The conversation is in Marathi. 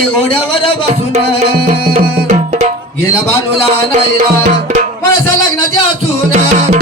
नाही ओढ्यावर बसून. गेला बानूला नाहीला माणसा लग्नाच्या असून.